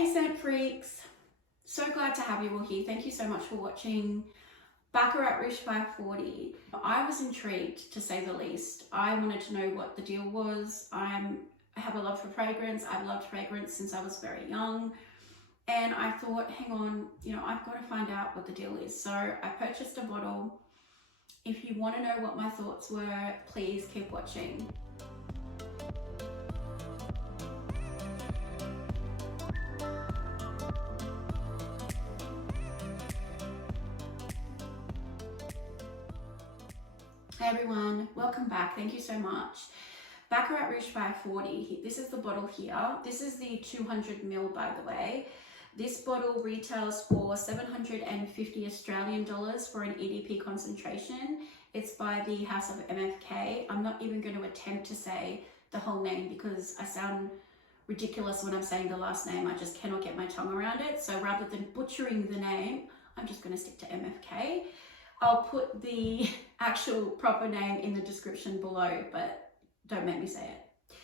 Hey scent freaks, so glad to have you all here. Thank you so much for watching Baccarat Rouge 540. I was intrigued, to say the least. I wanted to know what the deal was. I have a love for fragrance. I've loved fragrance since I was very young, and I thought, hang on, I've got to find out what the deal is. So I purchased a bottle. If you want to know what my thoughts were, please keep watching. Hey everyone, welcome back. Thank you so much. Baccarat Rouge 540. This is the bottle here. This is the 200ml, by the way. This bottle retails for 750 Australian dollars for an EDP concentration. It's by the House of MFK. I'm not even going to attempt to say the whole name because I sound ridiculous when I'm saying the last name. I just cannot get my tongue around it. So rather than butchering the name, I'm just going to stick to MFK. I'll put the actual proper name in the description below, but don't make me say it.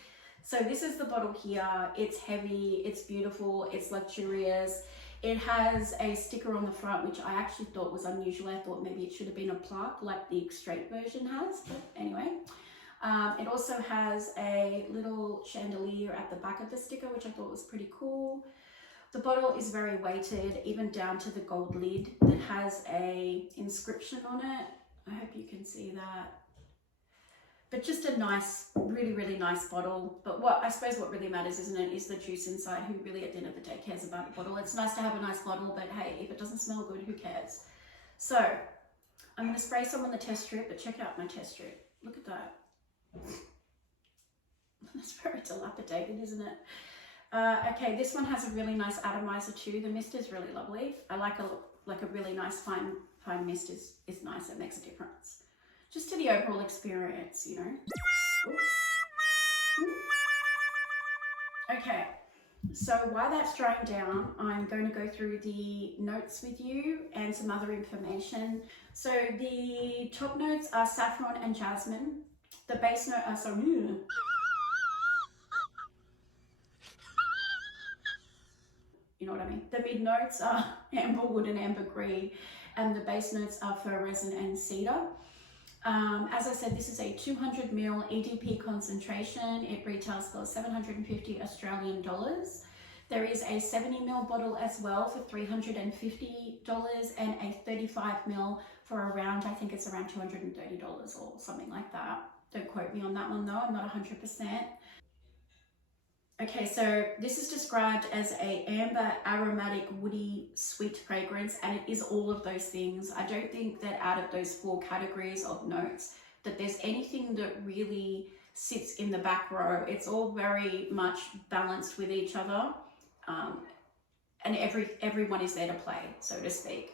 So this is the bottle here. It's heavy, it's beautiful, it's luxurious. It has a sticker on the front, which I actually thought was unusual. I thought maybe it should have been a plaque like the straight version has, but anyway. It also has a little chandelier at the back of the sticker, which I thought was pretty cool. The bottle is very weighted, even down to the gold lid that has a inscription on it. I hope you can see that. But just a nice, really, really nice bottle. But I suppose what really matters, isn't it, is the juice inside. Who really at the end of the day cares about the bottle? It's nice to have a nice bottle, but hey, if it doesn't smell good, who cares? So I'm going to spray some on the test strip, but check out my test strip. Look at that. That's very dilapidated, isn't it? Okay, this one has a really nice atomizer too. The mist is really lovely. I like a really nice fine mist is nice. It makes a difference. Just to the overall experience, Okay, so while that's drying down, I'm going to go through the notes with you and some other information. So the top notes are saffron and jasmine. The base note are you know what I mean. The mid notes are amberwood and ambergris, and the base notes are fir resin and cedar. As I said, this is a 200ml EDP concentration. It retails for 750 Australian dollars. There is a 70ml bottle as well for $350 and a 35ml for around, I think it's around $230 or something like that. Don't quote me on that one though, I'm not 100%. Okay, so this is described as a amber, aromatic, woody, sweet fragrance, and it is all of those things. I don't think that out of those 4 categories of notes that there's anything that really sits in the back row. It's all very much balanced with each other, and everyone is there to play, so to speak.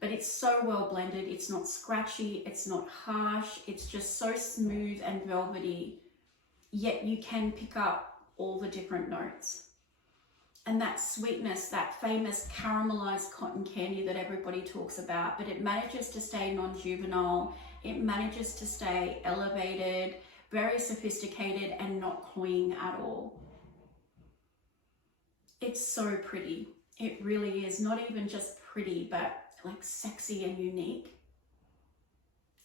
But it's so well blended. It's not scratchy, it's not harsh, it's just so smooth and velvety. Yet you can pick up all the different notes. And that sweetness, that famous caramelized cotton candy that everybody talks about, but it manages to stay non-juvenile, it manages to stay elevated, very sophisticated and not cloying at all. It's so pretty. It really is. Not even just pretty, but like sexy and unique.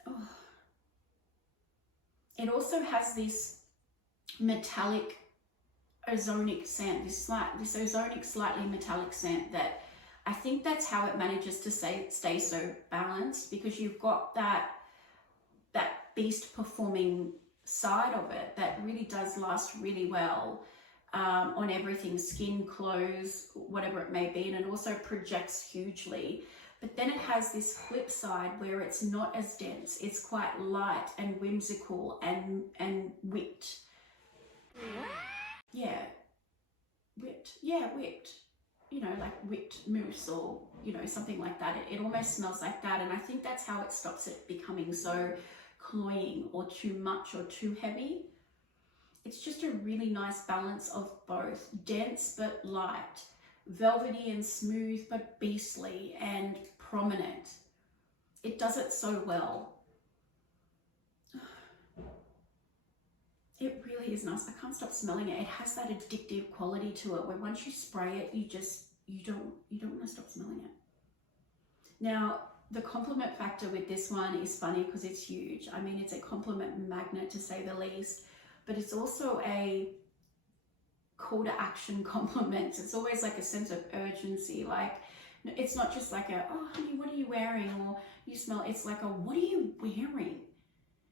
Oh. It also has this metallic ozonic scent, this ozonic slightly metallic scent that I think that's how it manages to stay so balanced, because you've got that beast performing side of it that really does last really well on everything, skin, clothes, whatever it may be, and it also projects hugely. But then it has this flip side where it's not as dense, it's quite light and whimsical and whipped. Yeah, whipped, like whipped mousse or, something like that. It almost smells like that, and I think that's how it stops it becoming so cloying or too much or too heavy. It's just a really nice balance of both, dense but light, velvety and smooth but beastly and prominent. It does it so well. It really really is nice. I can't stop smelling it. It has that addictive quality to it where once you spray it, you don't want to stop smelling it. Now, the compliment factor with this one is funny because it's huge. I mean, it's a compliment magnet to say the least, but it's also a call to action compliment. It's always like a sense of urgency. Like, it's not just like a, oh honey, what are you wearing? Or you smell, it's like a, what are you wearing?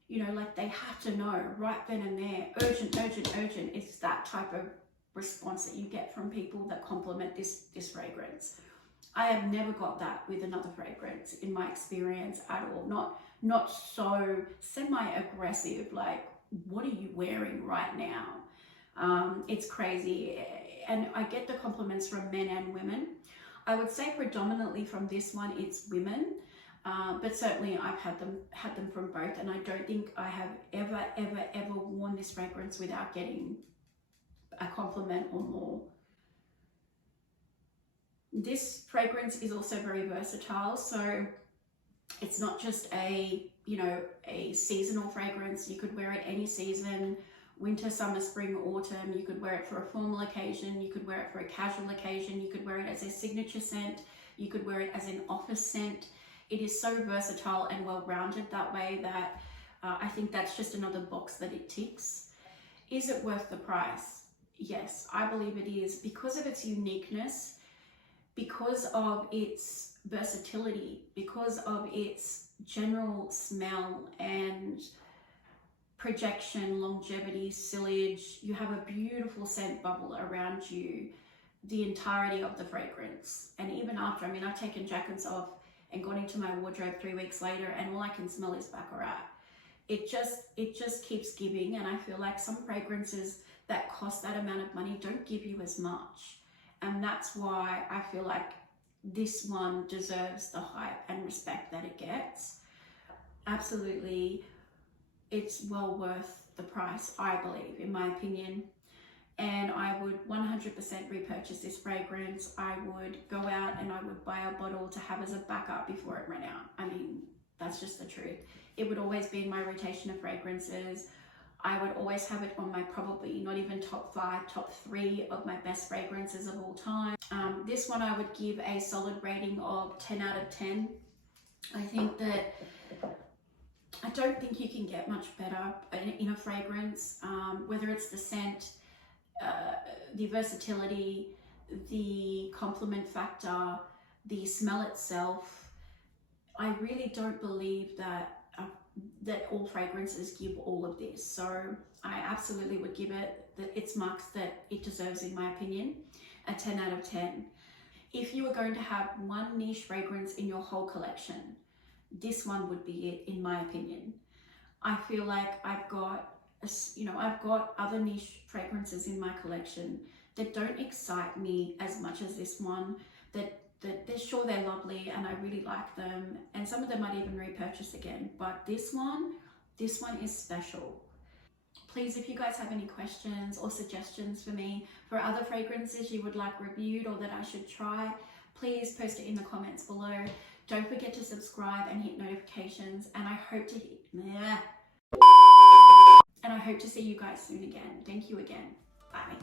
You know, like they have to know right then and there, urgent, urgent, urgent. It's that type of response that you get from people that compliment this fragrance. I have never got that with another fragrance in my experience at all. Not so semi-aggressive, like, what are you wearing right now? It's crazy. And I get the compliments from men and women. I would say predominantly from this one, it's women. But certainly I've had them from both, and I don't think I have ever worn this fragrance without getting a compliment or more. This fragrance is also very versatile, so it's not just a, you know, a seasonal fragrance. You could wear it any season, winter, summer, spring, autumn. You could wear it for a formal occasion. You could wear it for a casual occasion. You could wear it as a signature scent. You could wear it as an office scent. It is so versatile and well-rounded that way that I think that's just another box that it ticks. Is it worth the price? Yes, I believe it is, because of its uniqueness, because of its versatility, because of its general smell and projection, longevity, sillage. You have a beautiful scent bubble around you the entirety of the fragrance. And even after, I mean, I've taken jackets off and gone into my wardrobe 3 weeks later, and all I can smell is Baccarat. It just keeps giving, and I feel like some fragrances that cost that amount of money don't give you as much. And that's why I feel like this one deserves the hype and respect that it gets. Absolutely, it's well worth the price, I believe, in my opinion. And I would 100% repurchase this fragrance. I would go out and I would buy a bottle to have as a backup before it ran out. I mean, that's just the truth. It would always be in my rotation of fragrances. I would always have it on my probably not even top 5, top 3 of my best fragrances of all time. This one I would give a solid rating of 10 out of 10. I think that I don't think you can get much better in a fragrance, whether it's the scent, the versatility, the compliment factor, the smell itself. I really don't believe that all fragrances give all of this. So I absolutely would give it its marks that it deserves, in my opinion, a 10 out of 10. If you were going to have one niche fragrance in your whole collection, this one would be it, in my opinion. I feel like I've got other niche fragrances in my collection that don't excite me as much as this one, that they're sure they're lovely and I really like them, and some of them I'd even repurchase again, but this one is special. Please, if you guys have any questions or suggestions for me for other fragrances you would like reviewed or that I should try, please post it in the comments below. Don't forget to subscribe and hit notifications, and I hope to see you guys soon again. Thank you again. Bye.